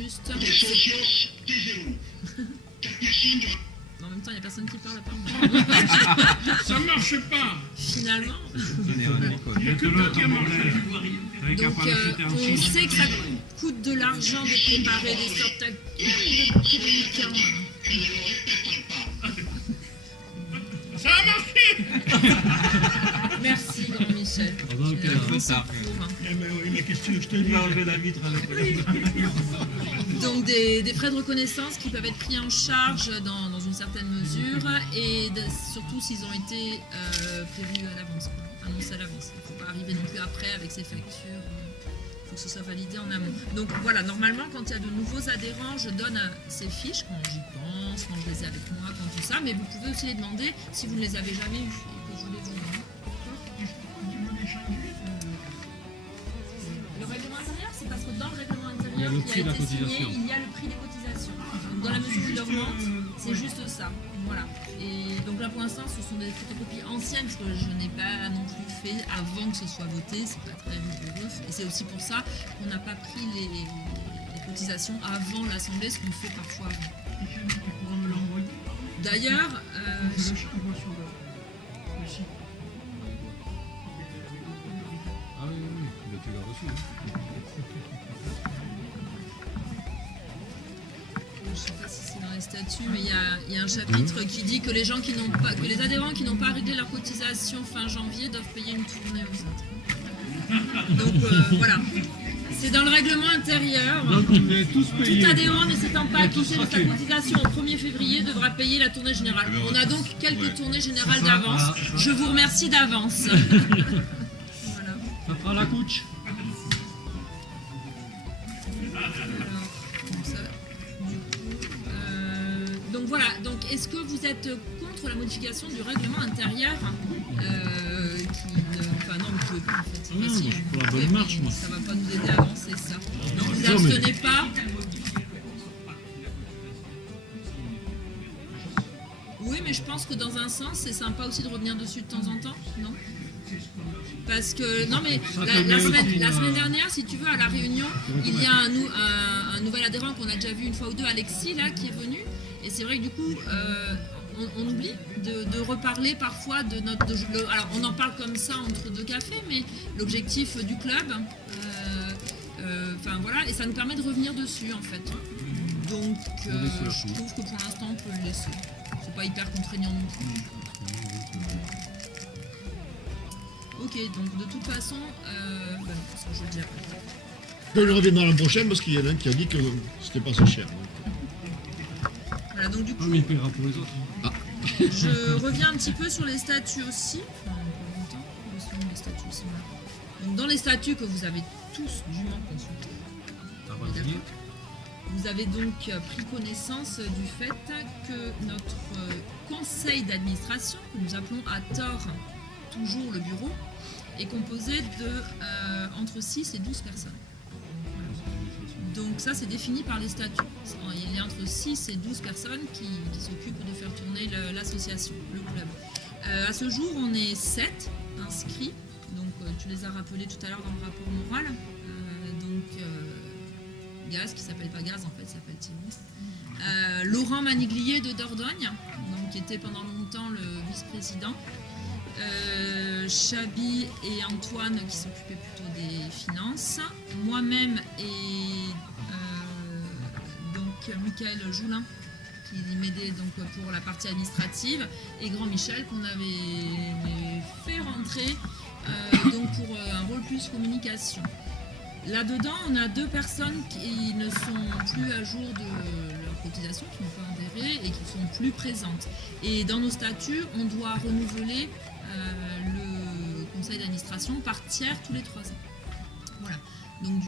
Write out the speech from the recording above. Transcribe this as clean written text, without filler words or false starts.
Juste. En même temps, il n'y a personne qui parle à part moi. Ça marche pas. Finalement. Il n'y a que toi qui a marché. Donc, on sait que ça coûte de l'argent de préparer des spectacles républicains. Ça a marché. Merci, grand Michel. Mais qu'est-ce que je te dis? Donc des frais de reconnaissance qui peuvent être pris en charge dans une certaine mesure et surtout s'ils ont été prévus à l'avance, annoncés à l'avance. Il ne faut pas arriver non plus après avec ces factures. Il faut que ce soit validé en amont. Donc voilà, normalement quand il y a de nouveaux adhérents, je donne ces fiches quand j'y pense, quand je les ai avec moi, quand tout ça, mais vous pouvez aussi les demander si vous ne les avez jamais eus et que vous les voulez. Le règlement intérieur, c'est parce que dans le règlement intérieur qui a été signé, il y a le prix des cotisations. Donc dans la mesure où il augmente, c'est juste ça. Voilà. Et donc là pour l'instant, ce sont des photocopies anciennes parce que je n'ai pas non plus fait avant que ce soit voté. C'est pas très rigoureux. Et c'est aussi pour ça qu'on n'a pas pris les cotisations avant l'Assemblée, ce qu'on fait parfois avant. D'ailleurs, Ah oui, tu l'as reçu. je ne sais pas si c'est dans les statuts, mais il y a un chapitre qui dit que les gens qui n'ont pas, que les adhérents qui n'ont pas réglé leur cotisation fin janvier doivent payer une tournée aux autres. Donc voilà, c'est dans le règlement intérieur. Donc on est tous payés. Tout adhérent ne s'étant pas acquitté de sa cotisation au 1er février devra payer la tournée générale. On a donc quelques tournées générales d'avance. Je vous remercie d'avance. Voilà. Ça fera la couche. Donc voilà, donc est-ce que vous êtes contre la modification du règlement intérieur enfin non, vous ne pouvez pas en fait. Non, si, je suis pour la bonne marche, moi. Ça ne va pas nous aider à avancer ça. Non, vous abstenez pas. Oui, mais je pense que dans un sens, c'est sympa aussi de revenir dessus de temps en temps, non? Parce que, non mais, la semaine dernière, si tu veux, à la réunion, il y a un nouvel adhérent qu'on a déjà vu une fois ou deux, Alexis, là, qui est venu. Et c'est vrai que du coup, on oublie de reparler parfois de notre... alors, on en parle comme ça entre deux cafés, mais l'objectif du club, enfin voilà, et ça nous permet de revenir dessus, en fait. Donc, je trouve que pour l'instant, on peut le laisser. C'est pas hyper contraignant non plus. Ok, donc de toute façon, ça je le dis après. On le reviendra l'an prochain parce qu'il y en a un qui a dit que c'était pas si cher. Voilà, donc du coup, mais il paiera pour les autres. Ah. je reviens un petit peu sur les statuts aussi. Enfin, pas longtemps, mais sinon les statuts sont là. Donc dans les statuts que vous avez tous dûment consultés, vous avez donc pris connaissance du fait que notre conseil d'administration, que nous appelons à tort toujours le bureau, est composé de entre 6 et 12 personnes. Donc ça c'est défini par les statuts. Il y a entre 6 et 12 personnes qui s'occupent de faire tourner l'association, le club. À ce jour on est 7 inscrits, donc tu les as rappelés tout à l'heure dans le rapport moral. Gaz, qui s'appelle pas Gaz en fait, il s'appelle Thierry. Laurent Maniglier de Dordogne, donc, qui était pendant longtemps le vice-président. Chabi et Antoine qui s'occupaient plutôt des finances. Moi-même et donc Michael Joulin qui m'aidait donc pour la partie administrative, et Grand Michel qu'on avait fait rentrer donc pour un rôle plus communication. Là-dedans, on a 2 personnes qui ne sont plus à jour de leur cotisation, qui n'ont pas adhéré et qui sont plus présentes. Et dans nos statuts, on doit renouveler le conseil d'administration par tiers tous les 3 ans. Voilà. Donc,